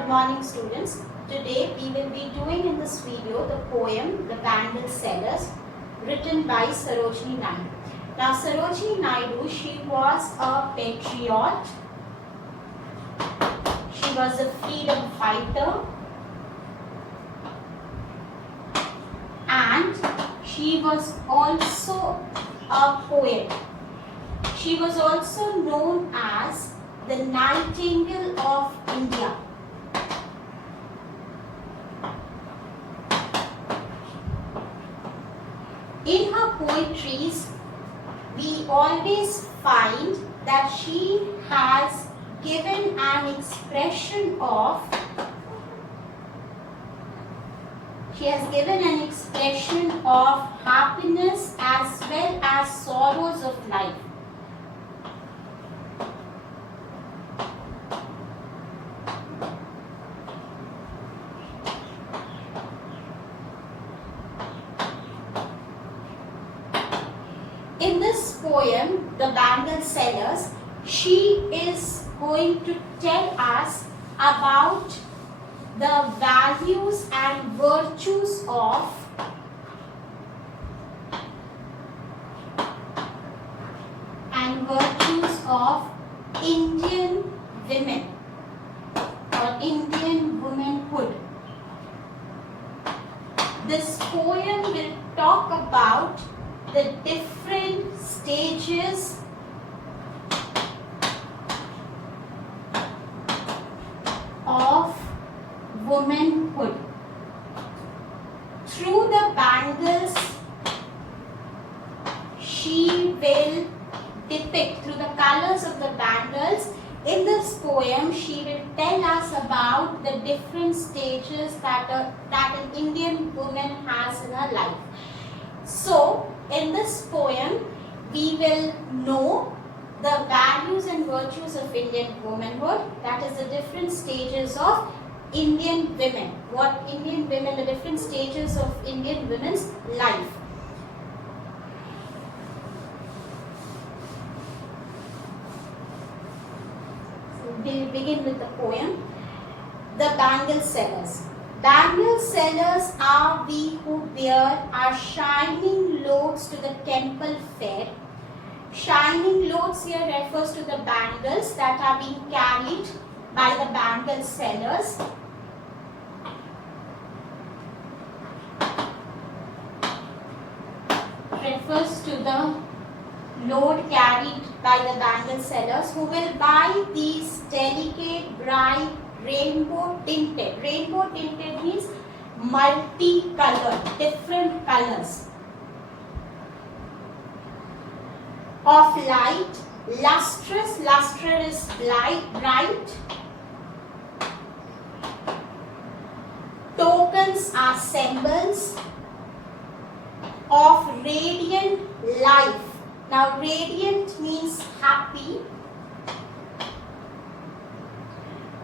Good morning students. Today we will be doing in this video the poem The Bangle Sellers written by Sarojini Naidu. Now Sarojini Naidu, she was a patriot, she was a freedom fighter and she was also a poet. She was also known as the Nightingale of India. In her poetries, we always find that she has given an expression of happiness as well as sorrows of life. In this poem, The Bangle Sellers, she is going to tell us about the values and virtues of Indian women or Indian womanhood. This poem will talk about the different stages of womanhood. Through the bangles, she will depict, through the colors of the bangles, in this poem she will tell us about the different stages that an Indian woman has in her life. So, in this poem, we will know the values and virtues of Indian womanhood, that is the different stages of Indian women. The different stages of Indian women's life. So, we'll begin with the poem, The Bangle Sellers. Bangle sellers are we who bear our shining loads to the temple fair. Shining loads here refers to the bangles that are being carried by the bangle sellers. Refers to the load carried by the bangle sellers who will buy these delicate, bright, rainbow tinted. Rainbow tinted means multicolored, different colors of light, lustrous. Lustrous is bright. Tokens are symbols of radiant life. Now radiant means happy.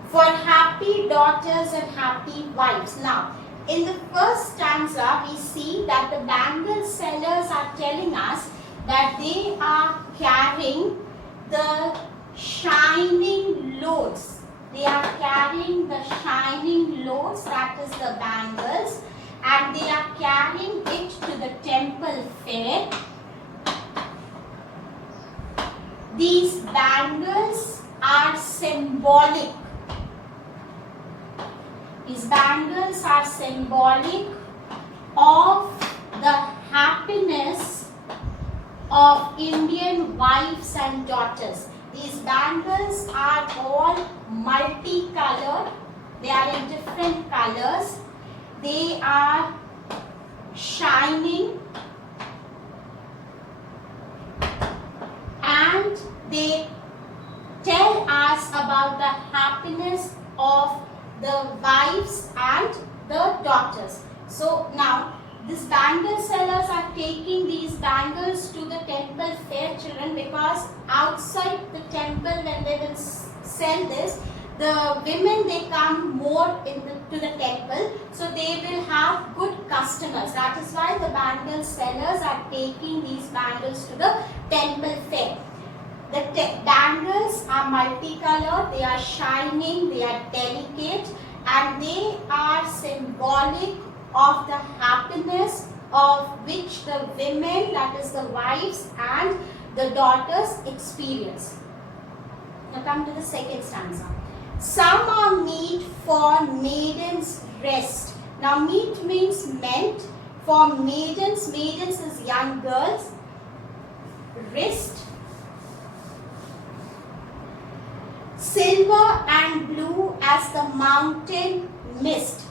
For happy daughters and happy wives. Now, in the first stanza, we see that the bangle sellers are telling us that they are carrying the shining loads. They are carrying the shining loads, that is the bangles, and they are carrying it to the temple fair. These bangles are symbolic. These bangles are symbolic of the happiness of Indian wives and daughters. These bangles are all multicolored. They are in different colors. They are shining and they tell us about the happiness of the wives and the daughters. So now these bangle sellers are taking these bangles to the temple fair, children, because outside the temple when they will sell this, the women, they come more to the temple, so they will have good customers. That is why the bangle sellers are taking these bangles to the temple fair. The bangles are multicolored, they are shining, they are delicate, symbolic of the happiness of which the women, that is the wives and the daughters, experience. Now come to the second stanza. Some are meet for maidens' rest. Now meet means meant for maidens. Maidens is young girls. Rest. Silver and blue as the mountain mist.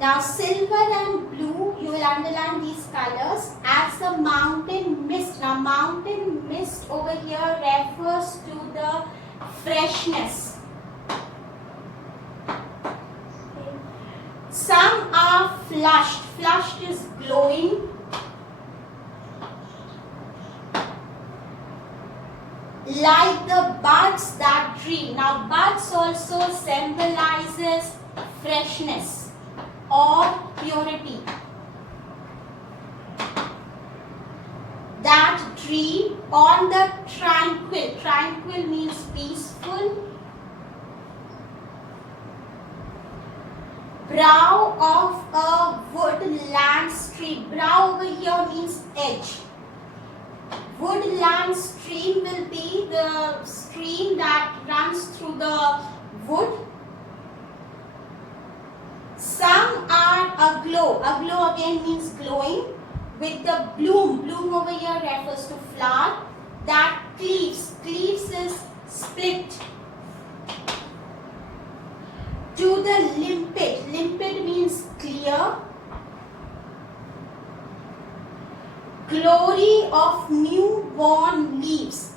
Now silver and blue, you will underline these colors as the mountain mist. Now mountain mist over here refers to the freshness. Okay. Some are flushed. Flushed is glowing. Like the buds that dream. Now buds also symbolizes freshness or purity. That dream on the tranquil. Tranquil means peaceful. Brow of a woodland stream. Brow over here means edge. Woodland stream will be the stream that runs through the wood. Some are aglow. Aglow again means glowing. With the bloom. Bloom over here refers to flower. That cleaves. Cleaves is split. To the limpid. Limpid means clear. Glory of newborn leaves.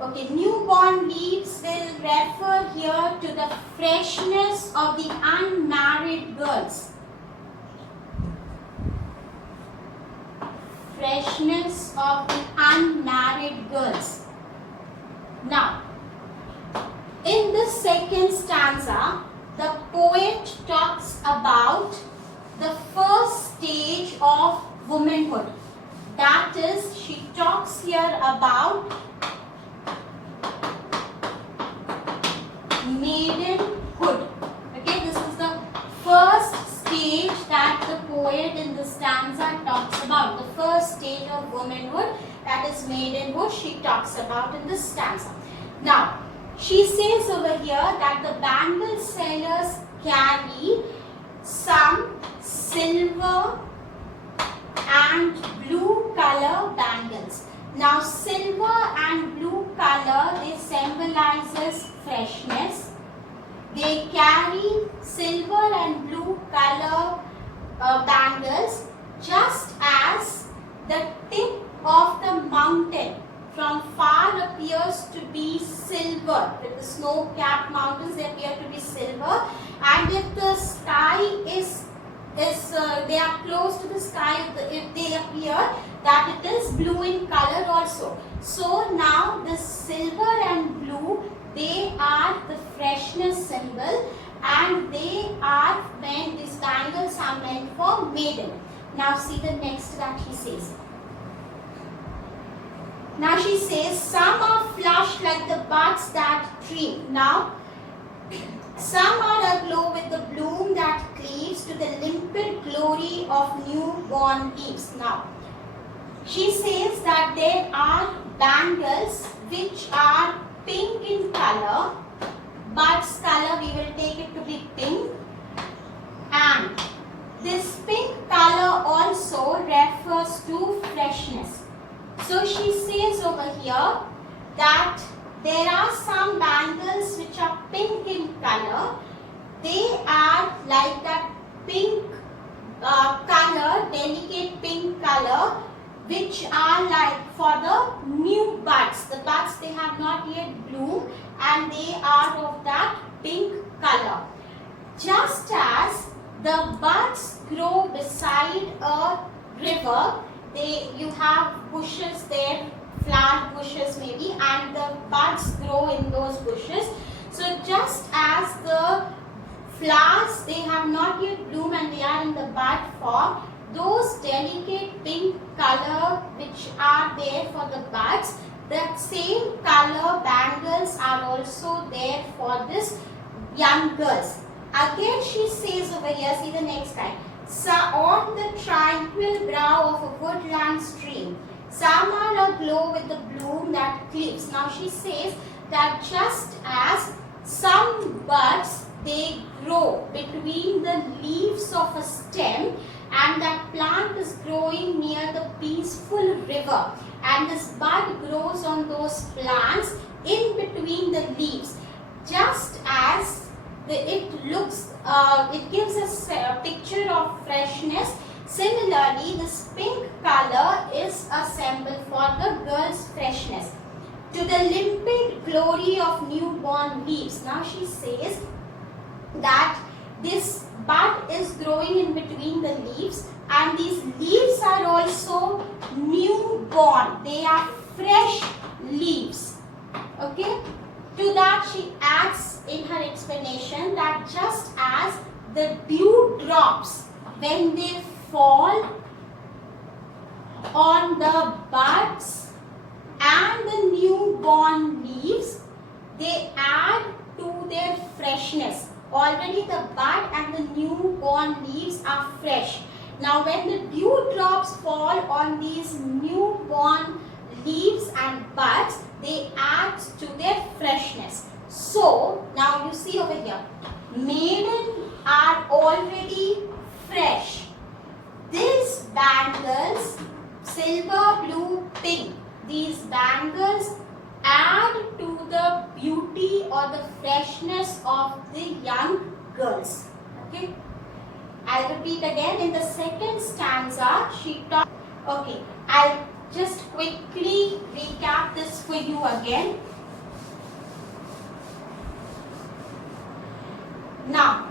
Okay, newborn leaves will refer here to the freshness of the unmarried girls. Freshness of the unmarried girls. Now, in the second stanza, the poet talks about the first stage of womanhood. That is, she talks here about maidenhood. Okay, this is the first stage that the poet in the stanza talks about. The first stage of womanhood, that is maidenhood, she talks about in this stanza. Now, she says over here that the bangle sellers carry some silver and blue color bangles. Now silver and blue color, they symbolizes freshness. They carry silver and blue color bangles, just as the tip of the mountain from far appears to be silver. With the snow-capped mountains, they appear to be silver, and if the sky is they are close to the sky, if they appear that it is blue in color also. So now the silver and blue, they are the freshness symbol, and they are meant, these bangles are meant for maiden. Now see the next that she says. Now she says, some are flushed like the buds that dream. Now some are aglow with the bloom that cleaves to the limpid glory of newborn leaves. Now, she says that there are bangles which are pink in color. Bud's color, we will take it to be pink. And this pink color also refers to freshness. So she says over here that there are some bangles which are pink in color. They are like that pink color, delicate pink color, which are like for the new buds. The buds, they have not yet bloomed, and they are of that pink color. Just as the buds grow beside a river, you have bushes there, flower bushes maybe, and the buds grow in those bushes. So just as the flowers, they have not yet bloomed and they are in the bud form, those delicate pink color which are there for the buds, the same color bangles are also there for this young girls. Again she says over here, see the next line. On the tranquil brow of a woodland stream, some are aglow with the bloom that cleaves. Now she says that just as some buds, they grow between the leaves of a stem, and that plant is growing near the peaceful river, and this bud grows on those plants in between the leaves. Just as it gives us a picture of freshness. Similarly, this pink color is a symbol for the girl's freshness. To the limpid glory of newborn leaves. Now she says that this bud is growing in between the leaves, and these leaves are also newborn. They are fresh leaves. Okay. To that she adds in her explanation that just as the dew drops, when they fall on the buds and the newborn leaves, they add to their freshness. Already the bud and the newborn leaves are fresh. Now when the dew drops fall on these newborn leaves and buds, they add to their freshness. So now you see over here, maiden are already fresh. These bangles, silver, blue, pink, these bangles add to the beauty or the freshness of the young girls. Okay, I'll repeat again. In the second stanza she talks. Okay, I'll just quickly recap this for you again. Now,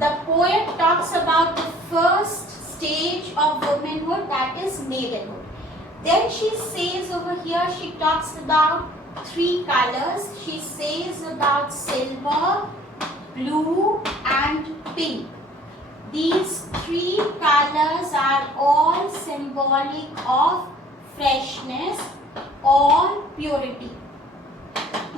the poet talks about the first stage of womanhood, that is maidenhood. Then she says over here, she talks about three colors. She says about silver, blue and pink. These three colors are all symbolic of freshness or purity.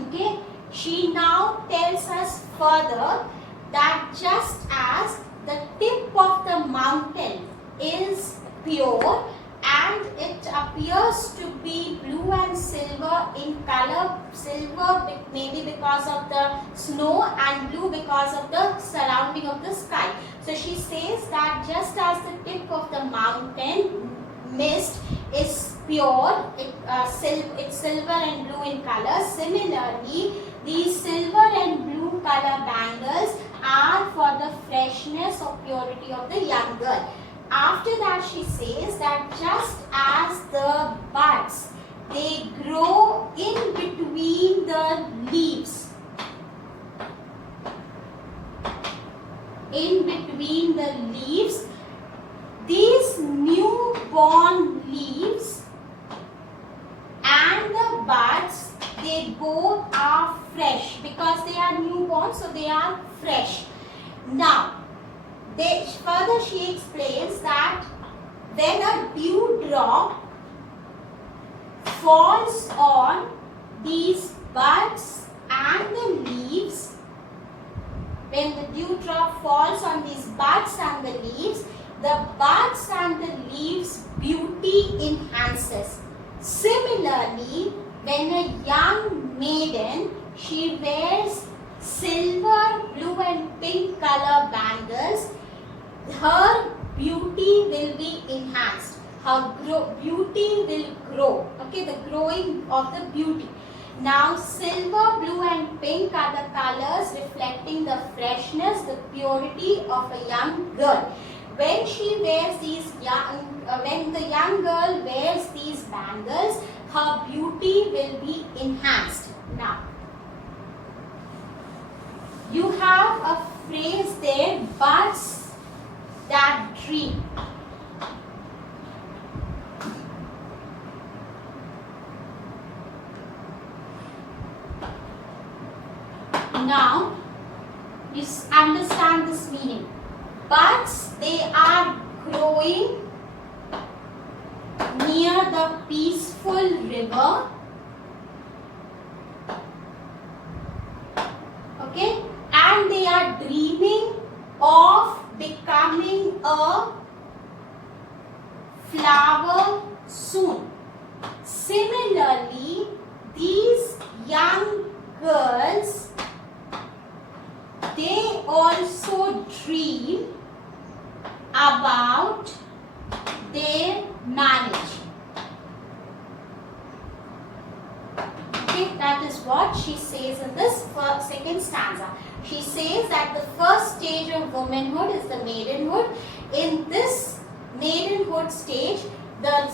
Okay. She now tells us further that just as the tip of the mountain is pure and it appears to be blue and silver in color, silver maybe because of the snow and blue because of the surrounding of the sky. So she says that just as the tip of the mountain mist is pure, it's silver and blue in color. Similarly, these silver and blue color bangles are for the freshness or purity of the young girl. After that she says that just as the buds, they grow in between the leaves. In between the leaves, these newborn leaves and the buds, they both are fresh because they are newborn, so they are fresh. Now, further she explains that when a dewdrop falls on these buds and the leaves, when the dewdrop falls on these buds and the leaves, the buds and the leaves beauty enhances. Similarly, when a young maiden, she wears silver, blue and pink color bangles, her beauty will be enhanced. Her beauty will grow. Okay, the growing of the beauty. Now, silver, blue and pink are the colors reflecting the freshness, the purity of a young girl. When she wears these when the young girl wears these bangles, her beauty will be enhanced. Now, you have a phrase there, buds that dream. Now, you understand this meaning. Buds, they are growing near the peaceful river. Okay, and they are dreaming a flower soon. Similarly, these young girls, they also dream about their marriage. Okay, that is what she says in this second stanza. She says that the first stage of womanhood is the maidenhood. In this maidenhood stage, the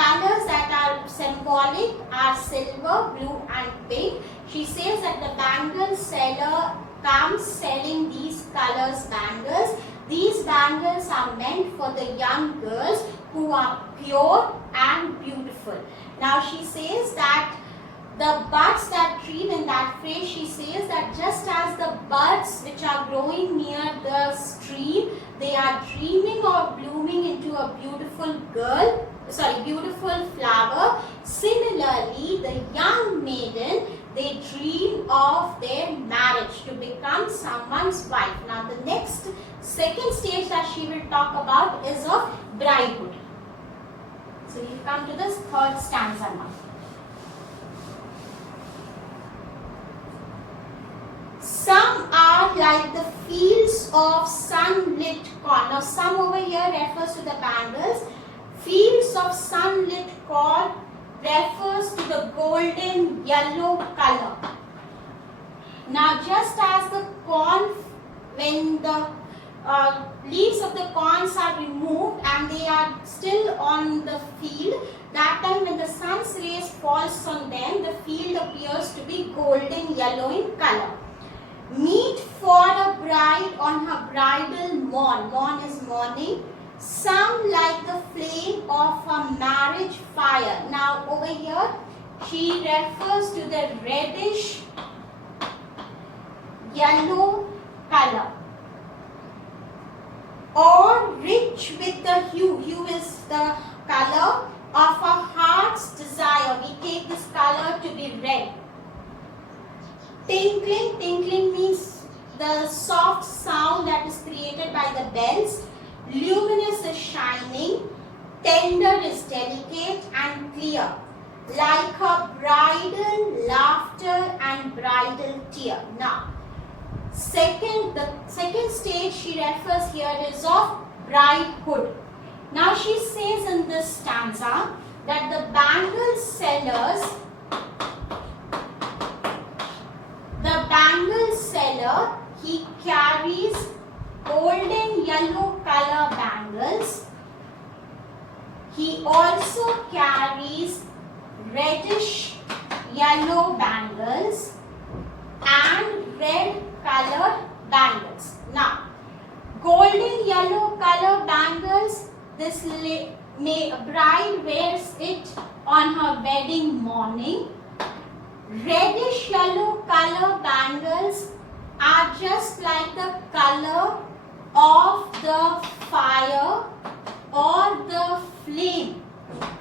colors that are symbolic are silver, blue and pink. She says that the bangle seller comes selling these colors bangles. These bangles are meant for the young girls who are pure and beautiful. Now she says that the buds that dream, in that phrase she says that just as the buds which are growing near the stream, they are dreaming of blooming into a beautiful beautiful flower. Similarly, the young maiden, they dream of their marriage, to become someone's wife. Now the next second stage that she will talk about is of bridehood. So we come to this third stanza now. Some are like the fields of sunlit corn. Now some over here refers to the bangles. Fields of sunlit corn refers to the golden yellow color. Now just as the corn, when the leaves of the corns are removed and they are still on the field, that time when the sun's rays falls on them, the field appears to be golden yellow in color. Meet for a bride on her bridal morn. Morn is morning. Some like the flame of a marriage fire. Now over here she refers to the reddish yellow color, or rich with the hue. Hue is the color of a heart's desire. We take this color to be red. Tinkling. Tinkling means the soft sound that is created by the bells. Luminous is shining. Tender is delicate and clear, like a bridal laughter and bridal tear. Now, the second stage she refers here is of bridehood. Now she says in this stanza that the bangle seller, he carries golden yellow color bangles. He also carries reddish yellow bangles and red colored bangles. Now, golden yellow color bangles, this bride wears it on her wedding morning. Reddish yellow color bangles are just like the color of the fire or the flame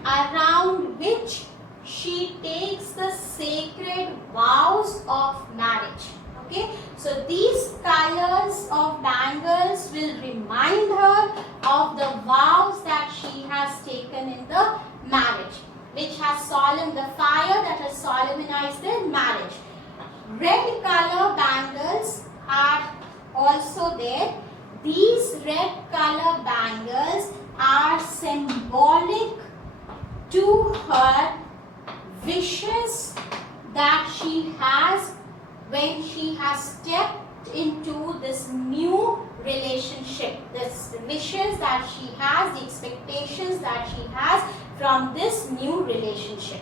around which she takes the sacred vows of marriage. Okay, so these colors of bangles will remind her of the vows that she has taken in the marriage, which has the fire that has solemnized their marriage. Red color bangles are also there. These red color bangles are symbolic to her wishes that she has when she has stepped into this new relationship. This wishes that she has, the expectations that she has from this new relationship.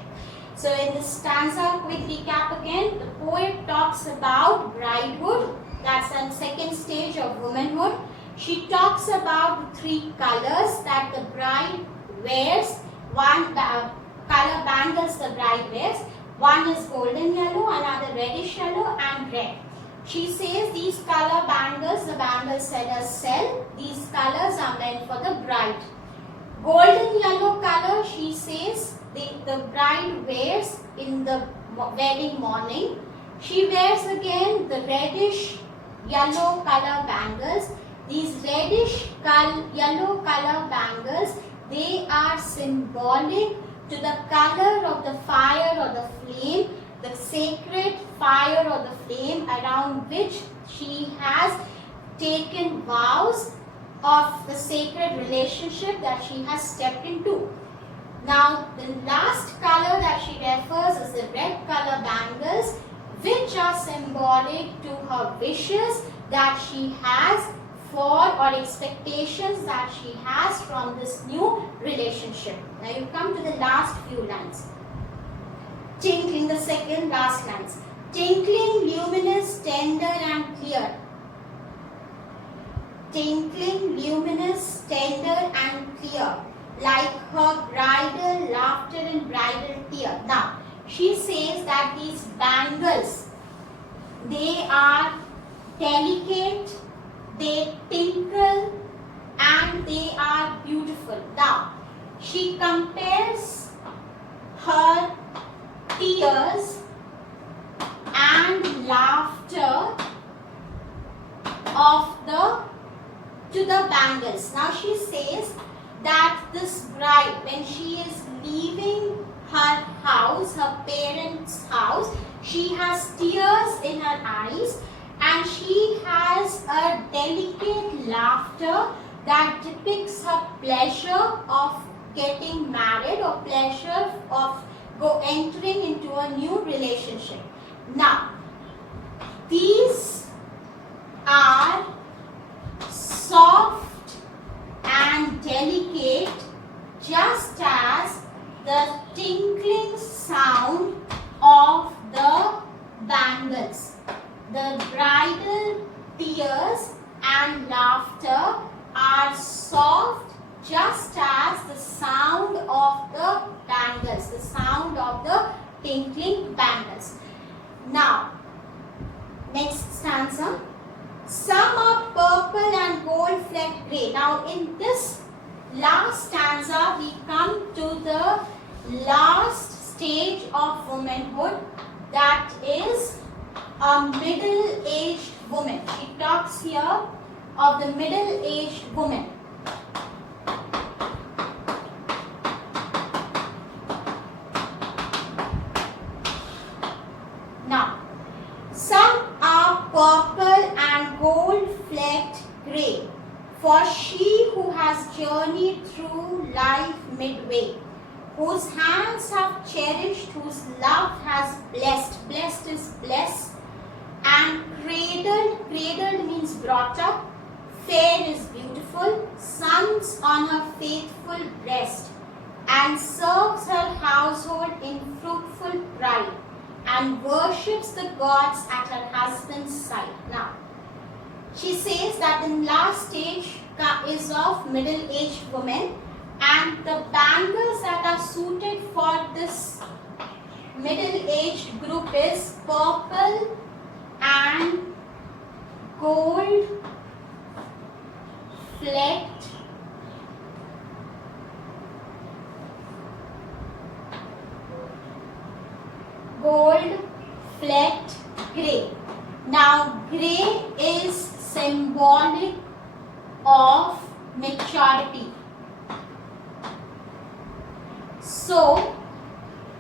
So in this stanza, quick recap again, the poet talks about bridehood, that's the second stage of womanhood. She talks about the three colors that the bride wears, one color bangles the bride wears. One is golden yellow, another reddish yellow and red. She says these color bangles, the bangle sellers sell. These colors are meant for the bride. Golden yellow color, she says, the bride wears in the wedding morning. She wears again the reddish yellow color bangles. These yellow color bangles, they are symbolic to the color of the fire or the flame, the sacred fire or the flame around which she has taken vows of the sacred relationship that she has stepped into. Now, the last color that she refers is the red color bangles, which are symbolic to her wishes that she has for or expectations that she has from this new relationship. Now you come to the last few lines. Tinkling, the second last lines. Tinkling, luminous, tender and clear. Tinkling, luminous, tender and clear, like her bridal laughter and bridal tear. Now, she says that these bangles, they are delicate, they tinkle and they are beautiful. Now, she compares her tears and laughter to the bangles. Now she says that this bride, when she is leaving her house, her parents' house, she has tears in her eyes and she has a delicate laughter that depicts her pleasure of getting married or pleasure of entering into a new relationship. Now, these are soft and delicate, just as the tinkling sound of the bangles. The bridal tears and laughter are soft, just as the sound of the bangles, the sound of the tinkling bangles. Now, next stanza. Some are purple and gold flecked grey. Now, in this last stanza, we come to the last stage of womanhood, that is a middle-aged woman. She talks here of the middle-aged woman. Now, some are purple and gold flecked grey, for she who has journeyed through life midway, whose hands have cherished, whose love has blessed. Blessed is blessed. And cradled, cradled means brought up. Fair is beautiful, sons on her faithful breast, and serves her household in fruitful pride, and worships the gods at her husband's side. Now, she says that the last stage is of middle-aged woman, and the bangles that are suited for this middle-aged group is purple and gold flecked grey. Now, grey is symbolic of maturity. So,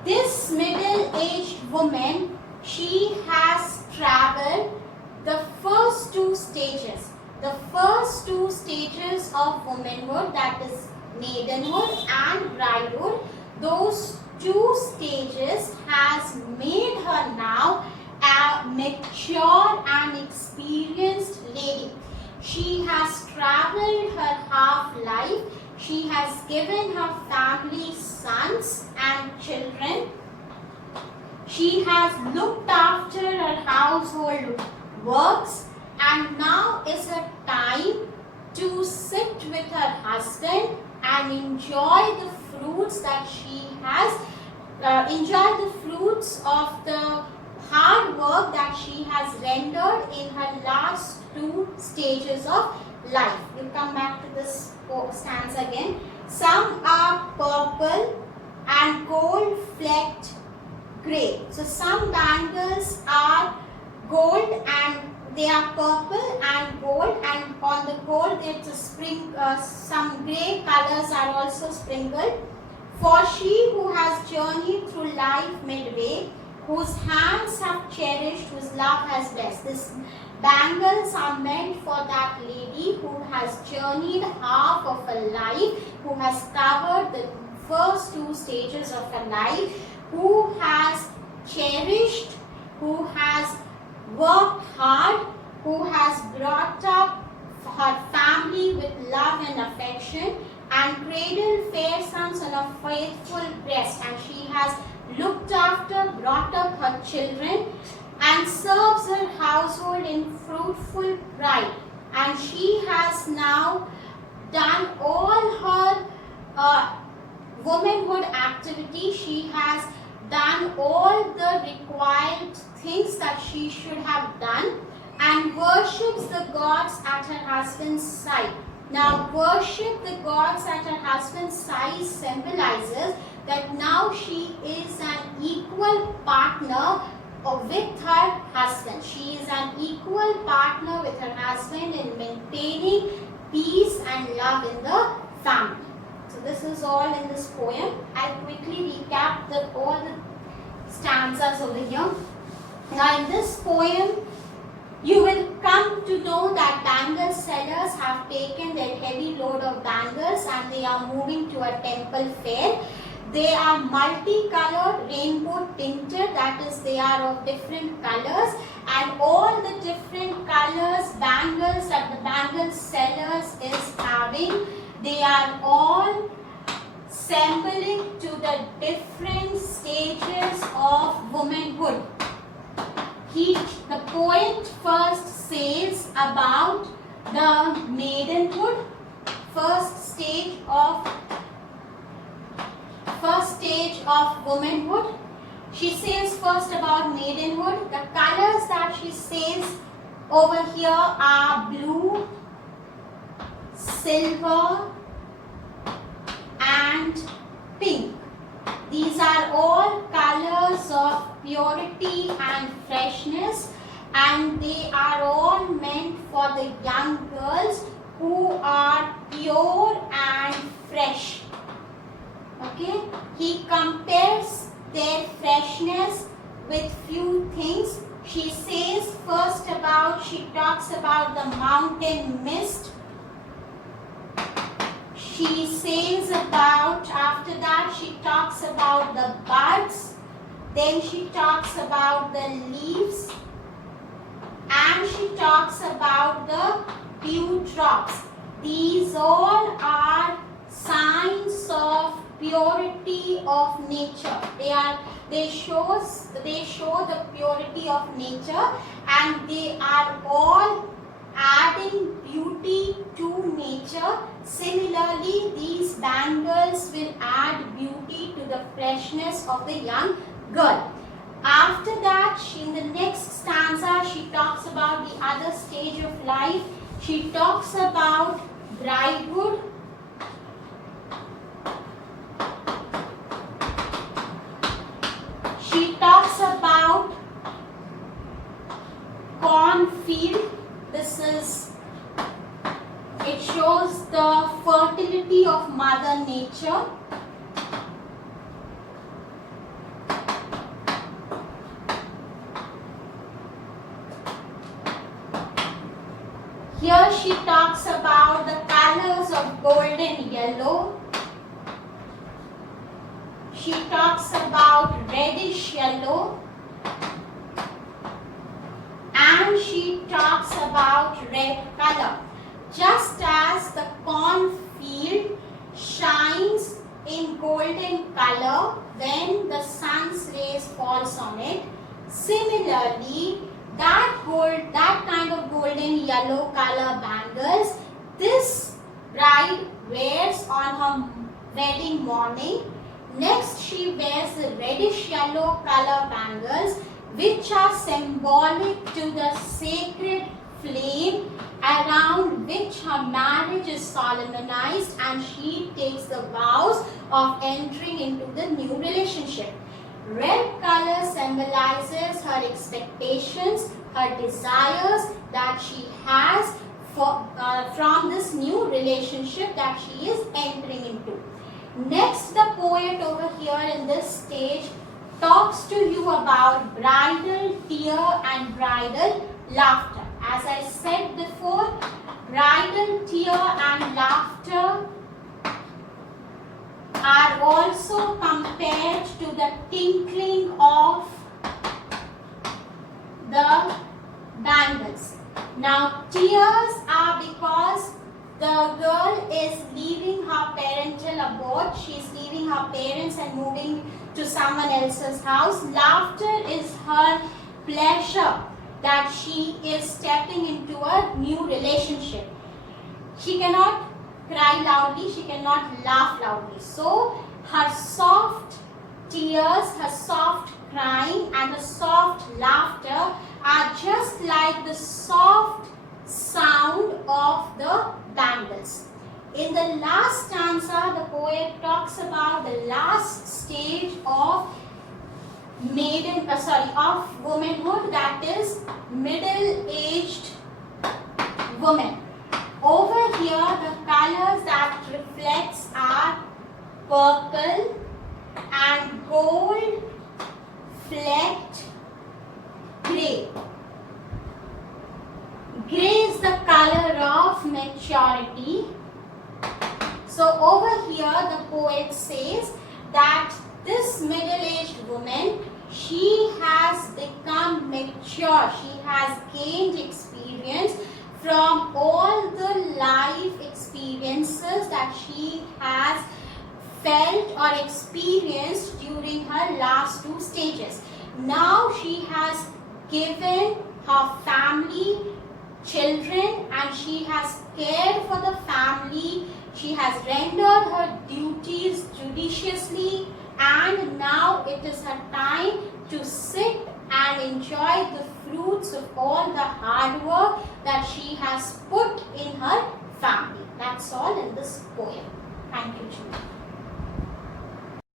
this middle-aged woman, she has traveled the first two stages. The first two stages of womanhood, that is maidenhood and bridehood, those two stages has made her now a mature and experienced lady. She has traveled her half life. She has given her family sons and children. She has looked after her household works, and now is her time to sit with her husband and enjoy the fruits that she has, enjoy the fruits of the hard work that she has rendered in her last two stages of life. We'll come back to this stanza again. Some are purple and gold flecked grey. So some bangles are gold and they are purple and gold, and on the gold it's some grey colors are also sprinkled. For she who has journeyed through life midway, whose hands have cherished, whose love has blessed. These bangles are meant for that lady who has journeyed half of her life, who has covered the first two stages of her life, who has cherished, who has worked hard, who has brought up her family with love and affection, and cradled fair sons on a faithful breast, and she has looked after, brought up her children, and serves her household in fruitful pride. And she has now done all her womanhood activity. She has done all the required things that she should have done, and worships the gods at her husband's side. Now, worship the gods at her husband's side symbolizes that now she is an equal partner with her husband. She is an equal partner with her husband in maintaining peace and love in the family. So this is all in this poem. I'll quickly recap all the stanzas over here. Now in this poem, you will come to know that bangle sellers have taken their heavy load of bangles and they are moving to a temple fair. They are multicolored, rainbow tinted, that is they are of different colors, and all the different colors bangles that the bangle sellers is having, they are all symboling to the different stages of womanhood. The poet first says about the maidenhood, first stage of womanhood. She says first about maidenhood. The colors that she says over here are blue, silver, and pink. These are all colors of purity and freshness, and they are all meant for the young girls who are pure and fresh. Okay, he compares their freshness with few things. She says she talks about the mountain mist. She says after that she talks about the buds, then she talks about the leaves, and she talks about the dewdrops. These all are signs of purity of nature. They show the purity of nature, and they are all adding beauty to nature. Similarly, these bangles will add beauty to the freshness of the young girl. After that, in the next stanza, she talks about the other stage of life. She talks about bridehood. She talks about cornfield. It shows the fertility of Mother Nature. Here she talks about the colors of golden yellow. She talks about reddish yellow. And she talks about red color. Just as the cornfield shines in golden color when the sun's rays falls on it, similarly, that kind of golden yellow color bangles, this bride wears on her wedding morning. Next, she wears the reddish yellow color bangles, which are symbolic to the sacred flame around which her marriage is solemnized, and she takes the vows of entering into the new relationship. Red color symbolizes her expectations, her desires that she has from from this new relationship that she is entering into. Next, the poet over here in this stage talks to you about bridal tear and bridal laughter. As I said before, bridal tear and laughter are also compared to the tinkling of the bangles. Now, tears are because the girl is leaving her parental abode. She is leaving her parents and moving to someone else's house. Laughter is her pleasure that she is stepping into a new relationship. She cannot cry loudly, she cannot laugh loudly. So, her soft tears, her soft crying and the soft laughter are just like the soft sound of the bangles. In the last stanza, the poet talks about the last stage of of womanhood, that is middle-aged woman. Over here, the colors that reflects are purple and gold flecked grey. Grey is the color of maturity. So over here the poet says that this middle-aged woman, she has become mature. She has gained experience from all the life experiences that she has felt or experienced during her last two stages. Now she has given her family children and she has cared for the family. She has rendered her duties judiciously, and now it is her time to sit and enjoy the fruits of all the hard work that she has put in her family. That's all in this poem. Thank you, children.